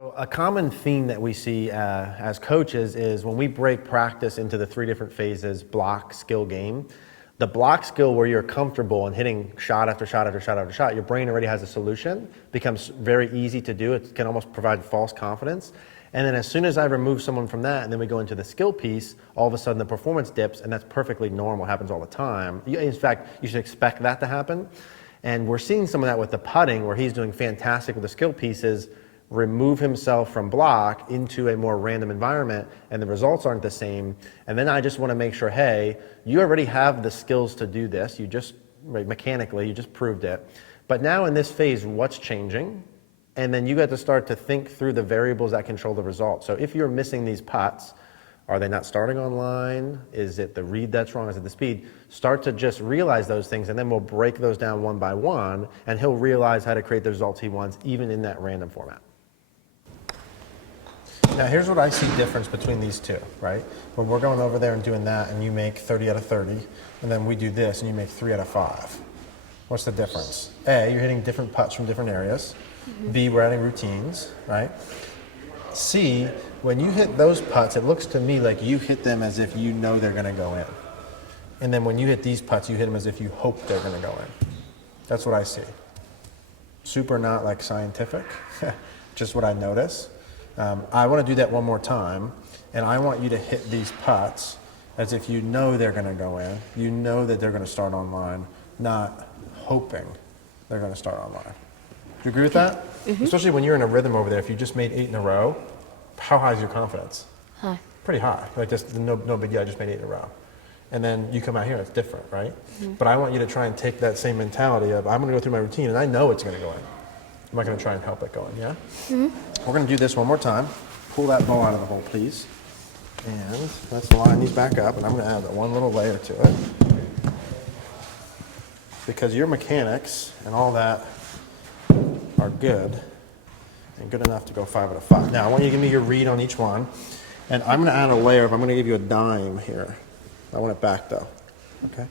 A common theme that we see as coaches is when we break practice into the 3 different phases: block, skill, game. The block skill, where you're comfortable and hitting shot after shot after shot after shot, your brain already has a solution, becomes very easy to do. It can almost provide false confidence. And then as soon as I remove someone from that and then we go into the skill piece, all of a sudden the performance dips, and that's perfectly normal, happens all the time. In fact, you should expect that to happen. And we're seeing some of that with the putting, where he's doing fantastic with the skill pieces, remove himself from block into a more random environment, and the results aren't the same. And then I just want to make sure, hey, you already have the skills to do this. You just, mechanically, you just proved it. But now in this phase, what's changing? And then you got to start to think through the variables that control the result. So if you're missing these putts, are they not starting online? Is it the read that's wrong? Is it the speed? Start to just realize those things, and then we'll break those down one by one, and he'll realize how to create the results he wants, even in that random format. Now here's what I see difference between these two, right? When we're going over there and doing that, and you make 30 out of 30, and then we do this and you make 3 out of 5. What's the difference? A, you're hitting different putts from different areas. B, we're adding routines, right? C, when you hit those putts, it looks to me like you hit them as if you know they're gonna go in. And then when you hit these putts, you hit them as if you hope they're gonna go in. That's what I see. Super not like scientific, just what I notice. I want to do that one more time, and I want you to hit these putts as if you know they're going to go in. You know that they're going to start online, not hoping they're going to start online. Do you agree with that? Mm-hmm. Especially when you're in a rhythm over there. If you just made 8 in a row, how high is your confidence? High. Pretty high. Like just no big deal. I just made 8 in a row. And then you come out here, it's different, right? Mm-hmm. But I want you to try and take that same mentality of, I'm going to go through my routine, and I know it's going to go in. I'm not going to try and help it going, yeah? Mm-hmm. We're going to do this one more time. Pull that ball out of the hole, please. And let's line these back up, and I'm going to add one little layer to it. Because your mechanics and all that are good, and good enough to go 5 out of 5. Now, I want you to give me your read on each one. And I'm going to add a layer I'm going to give you a dime here. I want it back, though. Okay?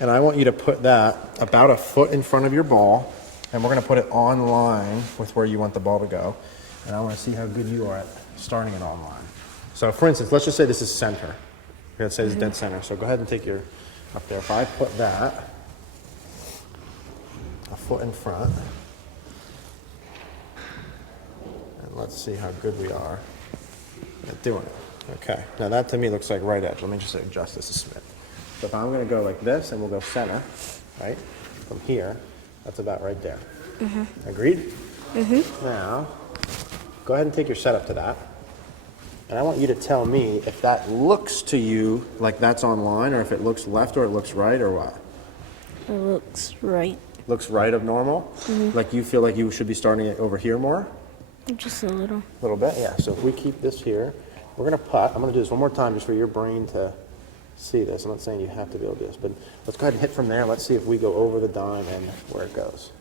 And I want you to put that about a foot in front of your ball, and we're going to put it on line with where you want the ball to go. And I want to see how good you are at starting it on line. So for instance, let's just say this is center. Let's say this is dead center. So go ahead and take your up there. If I put that a foot in front, and let's see how good we are at doing it. Okay, now that to me looks like right edge. Let me just adjust this a smidge. So if I'm going to go like this, and we'll go center, right, from here, that's about right there. Mm-hmm. Agreed? Mm-hmm. Now, go ahead and take your setup to that. And I want you to tell me if that looks to you like that's online, or if it looks left or it looks right, or what? It looks right. Looks right of normal? Mm-hmm. Like you feel like you should be starting it over here more? Just a little. A little bit, yeah. So if we keep this here, we're going to putt. I'm going to do this one more time just for your brain to see this. I'm not saying you have to be able to do this, but let's go ahead and hit from there. Let's see if we go over the dime and where it goes.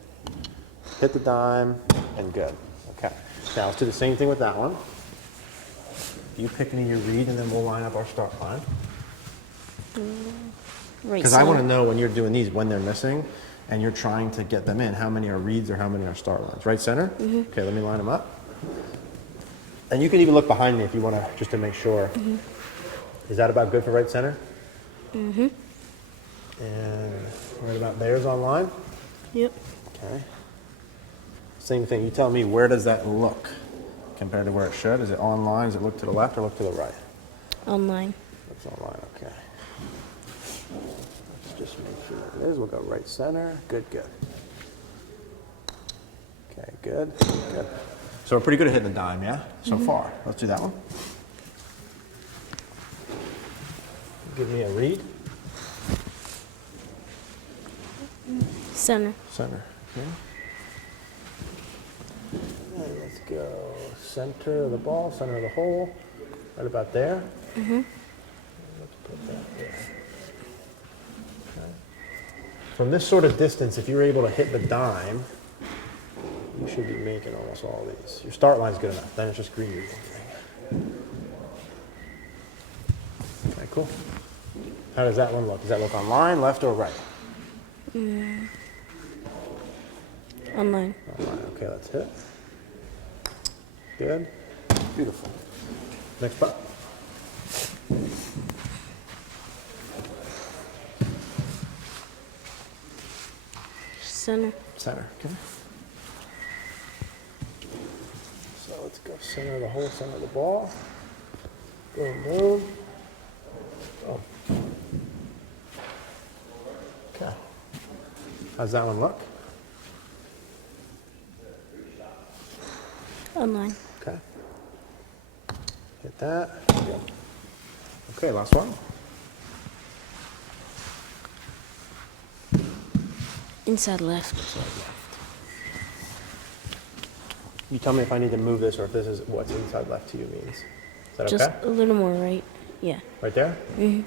Hit the dime, and good. Okay. Now let's do the same thing with that one. You pick me your read, and then we'll line up our start line. Right. Because I want to know when you're doing these, when they're missing, and you're trying to get them in, how many are reads or how many are start lines. Right center? Mm-hmm. Okay, let me line them up. And you can even look behind me if you want to, just to make sure. Mm-hmm. Is that about good for right center? Mm-hmm. And right about there's online? Yep. Okay. Same thing. You tell me, where does that look compared to where it should? Is it online? Does it look to the left or look to the right? Online. Looks online, okay. Let's just make sure it is. We'll go right center. Good, good. Okay, good, good. So we're pretty good at hitting the dime, yeah? So far. Let's do that one. Give me a read. Center. Center, okay. And let's go center of the ball, center of the hole, right about there. Mm-hmm. Let's put that there. Okay. From this sort of distance, if you're able to hit the dime, you should be making almost all these. Your start line's good enough. Then it's just green. Okay, cool. How does that one look? Does that look online, left, or right? Online. Online. Okay, let's hit. Good. Beautiful. Next putt. Center. Center. Okay. So let's go center the whole center of the ball. Boom, boom. Oh. Okay. How's that one look? Online. Okay. Hit that. Yep. Okay, last one. Inside left. You tell me if I need to move this or if this is what's inside left to you means. Is that Just okay? a little more right. Yeah. Right there? Mhm.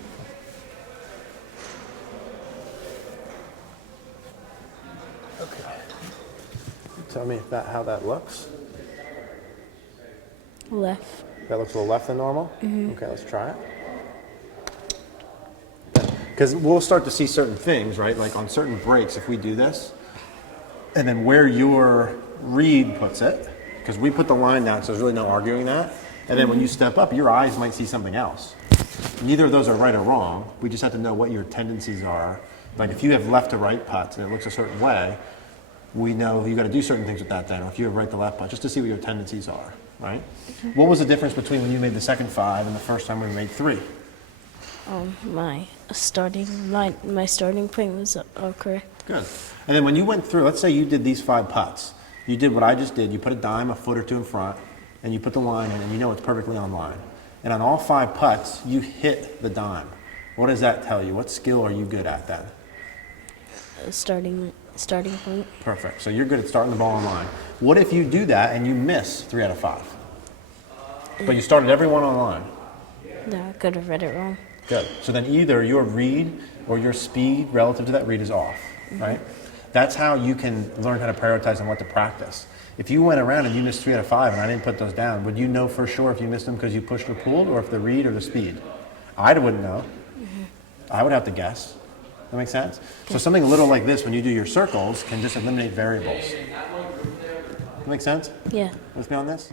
Okay. Tell me if how that looks. Left. That looks a little left than normal? Okay, let's try it. Because we'll start to see certain things, right? Like on certain breaks, if we do this, and then where your read puts it, because we put the line down, so there's really no arguing that. And then when you step up, your eyes might see something else. Neither of those are right or wrong. We just have to know what your tendencies are. Like if you have left to right putts and it looks a certain way, we know you got to do certain things with that then. Or if you have right to left putt, just to see what your tendencies are, right? What was the difference between when you made the second 5 and the first time we made 3? My starting point was correct. Good. And then when you went through, let's say you did these 5 putts. You did what I just did. You put a dime a foot or two in front, and you put the line in, and you know it's perfectly on line. And on all 5 putts, you hit the dime. What does that tell you? What skill are you good at then? Starting point. Perfect. So you're good at starting the ball on line. What if you do that and you miss 3 out of 5? But you started every one on line. No, I could have read it wrong. Good. So then either your read or your speed relative to that read is off, right? That's how you can learn how to prioritize and what to practice. If you went around and you missed 3 out of 5 and I didn't put those down, would you know for sure if you missed them because you pushed or pulled or if the read or the speed? I wouldn't know. I would have to guess. That makes sense? So something little like this, when you do your circles, can just eliminate variables. That make sense? Yeah. With me on this?